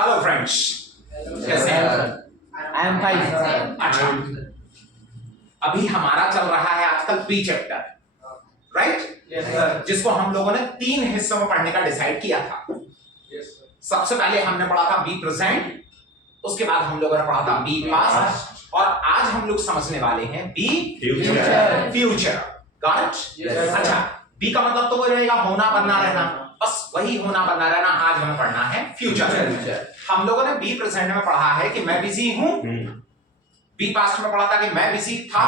Hello friends, कैसे हैं? I am fine. अच्छा, अभी हमारा चल रहा है आजकल बी चैप्टर, राइट? जिसको हम लोगों ने 3 हिस्सों में पढ़ने का डिसाइड किया था। सबसे पहले हमने पढ़ा था बी प्रेजेंट, उसके बाद हम लोगों ने पढ़ा था बी पास्ट, और आज हम लोग समझने वाले हैं बी फ्यूचर। Got it? अच्छा, बी का मतलब तो वो रहेगा होना बनना रहना, बस वही होना बनना रहना। आज हमें पढ़ना है फ्यूचर। हम लोगों ने बी प्रेजेंट में पढ़ा है कि मैं बिजी हूं, बी पास्ट में पढ़ा था कि मैं बिजी था,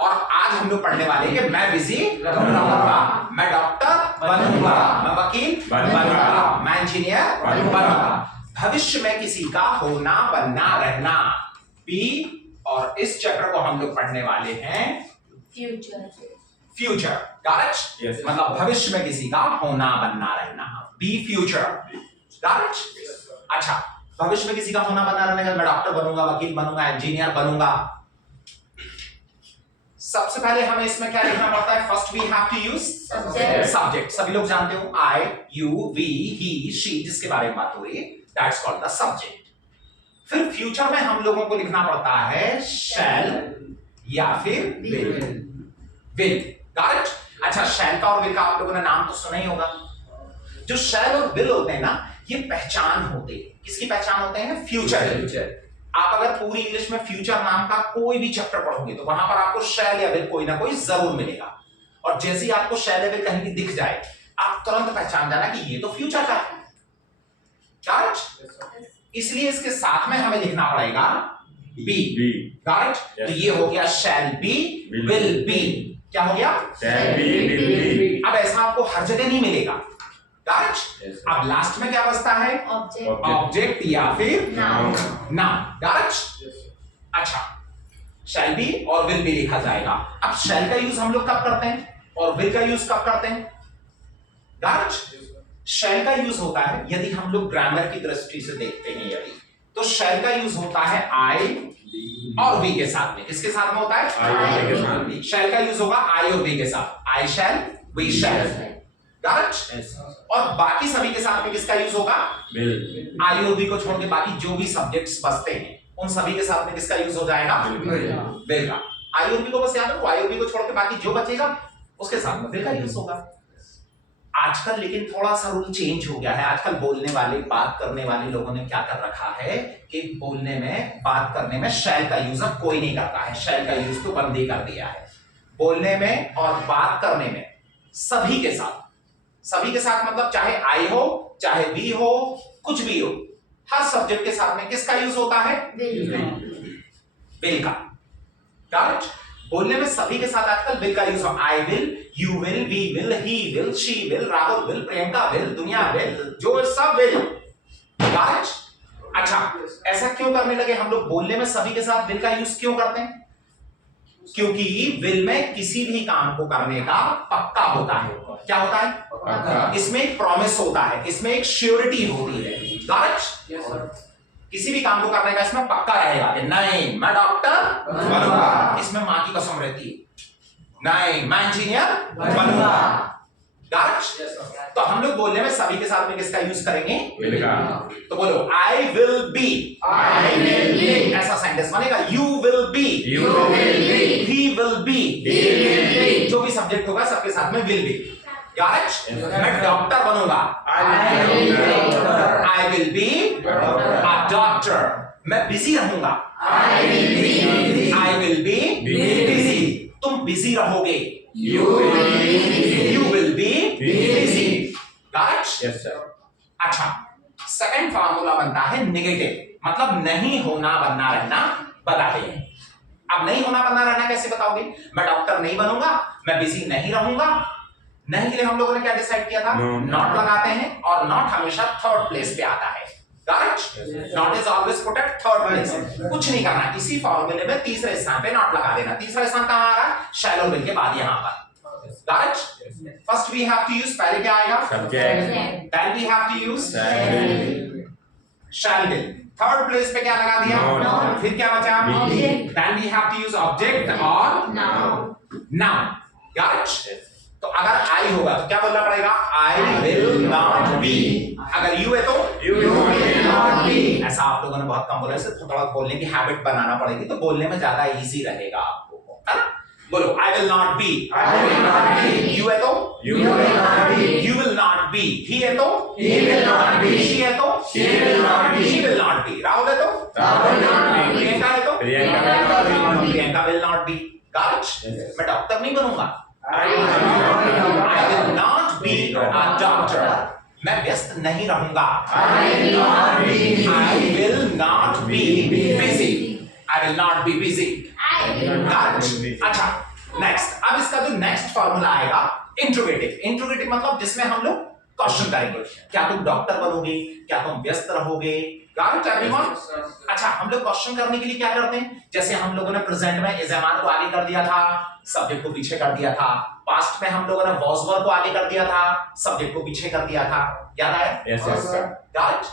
और आज हम लोग पढ़ने वाले हैं कि मैं बिजी रहूंगा, मैं डॉक्टर बनूंगा, मैं वकील बनूंगा, मैं इंजीनियर बनूंगा। भविष्य में किसी का होना बनना रहना। बी और इस चैप्टर को हम लोग पढ़ने वाले हैं फ्यूचर। Got it? मतलब भविष्य में किसी का होना बनना रहना, बी फ्यूचर। Got it? अच्छा, भविष्य में किसी का होना बनना रहने का मैं डॉक्टर बनूंगा, वकील बनूंगा, इंजीनियर बनूंगा। सबसे पहले हमें इसमें क्या लिखना पड़ता है? First we have to use subject. सभी लोग जानते हो, I, you, we, he, she, जिसके बारे में बात हो रही है, दैट्स कॉल्ड द सब्जेक्ट। फिर फ्यूचर में हम लोगों को लिखना पड़ता है शैल या फिर विल। Got it? अच्छा, शैल का और विल का आप लोगों ने नाम तो सुना ही होगा। जो शैल और विल होते हैं ना, ये पहचान होते हैं। किसकी पहचान होते हैं? फ्यूचर। आप अगर पूरी इंग्लिश में फ्यूचर नाम का कोई भी चैप्टर पढ़ोगे तो वहां पर आपको शैल या विल कोई ना कोई जरूर मिलेगा, और जैसे ही आपको शैल या विल कहीं भी दिख जाए, आप तुरंत पहचान जाना कि ये तो फ्यूचर का है। Got it? इसलिए इसके साथ में हमें लिखना पड़ेगा बी। Got it? तो ये हो गया शैल बी, विल बी। क्या हो गया? Shall be, will be. अब ऐसा आपको हर जगह नहीं मिलेगा। Got it? अब लास्ट में क्या बचता है? ऑब्जेक्ट या फिर नाउन। Got it? अच्छा, शैल बी और विल बी लिखा जाएगा। अब शैल का यूज हम लोग कब करते हैं और विल का यूज कब करते हैं? Got it? शैल का यूज होता है यदि हम लोग ग्रामर की दृष्टि से देखते हैं, यदि तो शैल का यूज होता है आई और वी के साथ में। किसके साथ में होता है? आई के साथ। शैल का यूज होगा आई और वी के साथ। आई शैल, वी शैल। Got it? और बाकी सभी के साथ में किसका यूज होगा? विल। आई और वी को छोड़ के बाकी जो भी सब्जेक्ट्स बचते हैं उन सभी के साथ में किसका यूज हो जाएगा? विल का। आई और वी को बस याद रखो, आई और वी को छोड़ के बाकी जो बचेगा उसके साथ में विल का यूज होगा। आजकल लेकिन थोड़ा सा रूल चेंज हो गया है। आजकल बोलने वाले, बात करने वाले लोगों ने क्या कर रखा है कि बोलने में, बात करने में शैल का यूज अब कोई नहीं करता है। शैल का यूज तो बंद ही कर दिया है। बोलने में और बात करने में सभी के साथ मतलब चाहे आई हो, चाहे वी हो, कुछ भी हो, हर सब्जेक्ट के साथ में किसका यूज होता है? विल का। Got it? बोलने में सभी के साथ आजकल विल का यूज हो। I will, you will, we will, he will, she will, Rahul will, Priyanka will, दुनिया विल, जो सब विल। Got it? अच्छा, ऐसा क्यों करने लगे हम लोग? बोलने में सभी के साथ विल का यूज क्यों करते हैं? क्योंकि विल में किसी भी काम को करने का पक्का होता है। क्या होता है? पक्का। इसमें एक प्रॉमिस होता है, इसमें एक श्योरिटी होती है। Got it? किसी भी काम को करने का इसमें पक्का रहेगा कि नहीं मैं डॉक्टर बनूंगा, इसमें मां की कसम रहती है। नहीं मैं इंजीनियर बनूंगा। Got it? तो हम लोग बोलने में सभी के साथ में किसका यूज करेंगे? विल का। तो बोलो आई विल बी। ऐसा सेंटेंस बनेगा। You will be, he will be, जो भी सब्जेक्ट होगा सबके साथ में विल बी। Got it? मैं डॉक्टर बनूंगा, I will be a doctor. मैं बिजी रहूंगा, आई विल बी बिजी। तुम बिजी रहोगे, you will be busy. Got it? Yes sir. अच्छा, सेकंड फार्मूला बनता है नेगेटिव, मतलब नहीं होना बनना रहना बताते हैं। अब नहीं होना बनना रहना कैसे बताओगे? मैं डॉक्टर नहीं बनूंगा, मैं बिजी नहीं रहूंगा। नहीं के लिए हम लोगों ने क्या डिसाइड किया था? नॉट लगाते हैं, और नॉट हमेशा थर्ड प्लेस पे आता है। Got it? Not is always put at third place. कुछ नहीं करना, इसी फॉर्मूले में तीसरे स्थान पे नॉट लगा देना। तीसरा स्थान कहां आ रहा है? शैल और विल के बाद यहां पर। Got it? First we have to use, पहले क्या आएगा? Subject. Then we have to use shall will. Third place पे क्या लगा दिया? Noun. फिर क्या बचा? Object. Then we have to use object और नाउन। Got it? तो अगर आई होगा तो क्या बोलना पड़ेगा? I will not be. अगर यू है तो You will not be. ऐसा आप लोगों ने बहुत कम बोला, इससे थोड़ा बोलने की हैबिट बनाना पड़ेगी, तो बोलने में ज्यादा इजी रहेगा आपको, है ना? बोलो, I will not be. You है तो? You will not be. You will not be. He है तो? He will not be. She है तो? She will not be. She will not be. Rahul है तो? Rahul will not be. Priyanka है तो? Priyanka will not be. Priyanka will not be. Got it? Yes. मैं doctor नहीं बनूंगा। I will not be. I will not be a doctor. मैं व्यस्त नहीं रहूंगा। I will not be. I will not be busy. I will not be busy. Got it? अच्छा, next. अब इसका जो नेक्स्ट फॉर्मूला आएगा इंट्रोगेटिव। इंट्रोगेटिव मतलब जिसमें हम लोग क्वेश्चन करेंगे, क्या तुम डॉक्टर बनोगे, क्या तुम व्यस्त रहोगे। Got it, everyone? अच्छा, हम लोग क्वेश्चन करने के लिए क्या करते हैं, जैसे हम लोगों ने प्रेजेंट में इज एम आर को आगे कर दिया था, सब्जेक्ट को पीछे कर दिया था। पास्ट में हम लोगों ने वॉज वर को आगे कर दिया था, सब्जेक्ट को पीछे कर दिया था। याद आया? Yes, sir. Got it?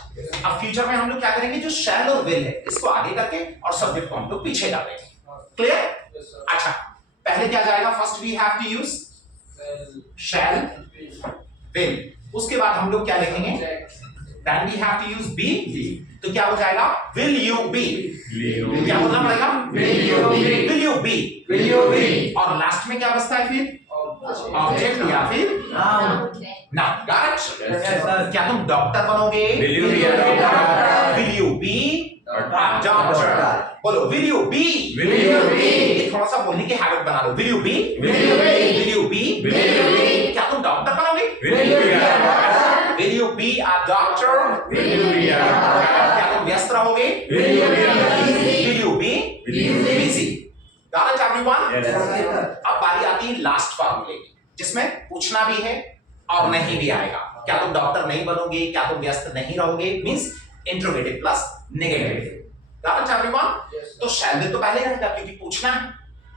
अब फ्यूचर में हम लोग क्या करेंगे, जो शैल और विल है इसको आगे करके और सब्जेक्ट को हम लोग पीछे डालेंगे। क्लियर? अच्छा, पहले क्या जाएगा, first we have to use shall will, उसके बाद हम लोग क्या लिखेंगे, then we have to use be, तो क्या हो जाएगा, विल यू बी। क्या बोलना पड़ेगा, Will you be? Will you be. Will you be? और लास्ट में क्या बचता है फिर, ऑब्जेक्ट या फिर Noun. Noun. Got Yes, it? sir. क्या तुम डॉक्टर बनोगे, Will you be a doctor? Will you be doctor. बोलो, will you be. Will you be? ये थोड़ा सा बोलने की हैबिट बना लो, will you be, Will you be? Will you be, Will you be? क्या तुम डॉक्टर बनोगे, Will you be a doctor? Will you be a doctor, Will you be a doctor? क्या तुम व्यस्त रहोगे, Will you be busy? Will you be busy. Got it everyone? Yes, sir. अब बारी आती है लास्ट फॉर्मूले की, जिसमें पूछना भी है और नहीं भी आएगा। क्या तुम डॉक्टर नहीं बनोगे, क्या तुम व्यस्त नहीं रहोगे, means interrogative plus negative. Got it everyone? तो शैल विल तो पहले रहेगा क्योंकि पूछना है,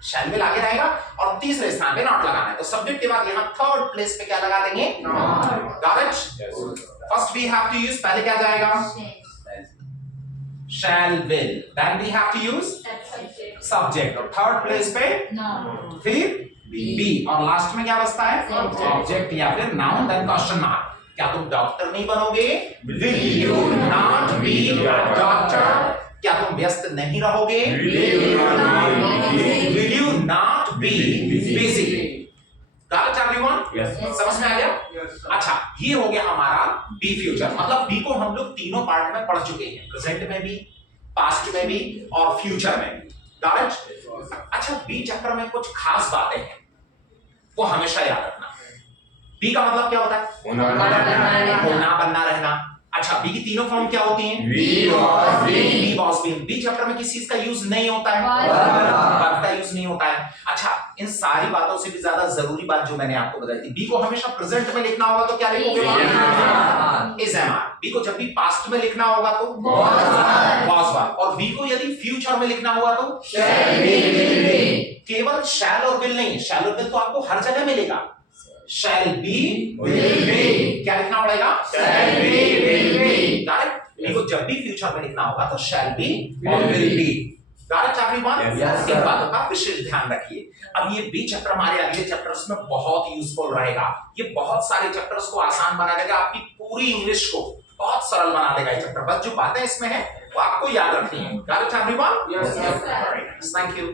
शैल विल आगे रहेगा और तीसरे स्थान पे नॉट लगाना है, तो सब्जेक्ट के बाद यहां थर्ड प्लेस पे क्या लगा देंगे, got it? Yes. First we have to use, पहले क्या जाएगा, shall will, then we have to use subject और थर्ड प्लेस पे फिर बी और लास्ट में क्या बचता है, ऑब्जेक्ट या फिर नाउन, देन क्वेश्चन मार्क। क्या तुम डॉक्टर नहीं बनोगे, will you not be doctor. क्या तुम व्यस्त नहीं रहोगे, will you not be busy. Got it everyone? Yes. समझ में आ गया? अच्छा, ये हो गया हमारा बी फ्यूचर, मतलब बी को हम लोग तीनों पार्ट में पढ़ चुके हैं, प्रेजेंट में भी, पास्ट में भी और फ्यूचर में भी। Got it? अच्छा, बी चैप्टर में कुछ खास बातें हैं, वो हमेशा याद रखना। बी का मतलब क्या होता है, होना, बनना, रहना। अच्छा, बी की तीनों फॉर्म क्या होती हैं, be was been. Be chapter में किस चीज का यूज नहीं होता है, वर्ब का यूज नहीं होता है। अच्छा, इन सारी बातों से भी ज्यादा जरूरी बात जो मैंने आपको बताई थी, बी को हमेशा प्रेजेंट में लिखना होगा तो क्या लिखोगे, इज एम आर। बी को जब भी पास्ट में लिखना होगा तो वाज वर, और बी को यदि फ्यूचर में लिखना हुआ तो केवल शैल और विल नहीं, शैल और विल तो आपको हर जगह मिलेगा, शैल बी विल बी, क्या लिखना पड़ेगा, Shall be, will be. Correct? Be को जब भी फ्यूचर में लिखना होगा तो शैल बी और will be. Correct everyone? Yes, इन बातों का विशेष ध्यान रखिए। अब ये बी चैप्टर हमारे अगले चैप्टर्स में बहुत यूजफुल रहेगा, ये बहुत सारे चैप्टर्स को आसान बना देगा, आपकी पूरी इंग्लिश को बहुत सरल बना देगा ये चैप्टर। बस जो बातें इसमें है वो आपको याद रखनी है। Correct everyone? Yes, sir. Thank you.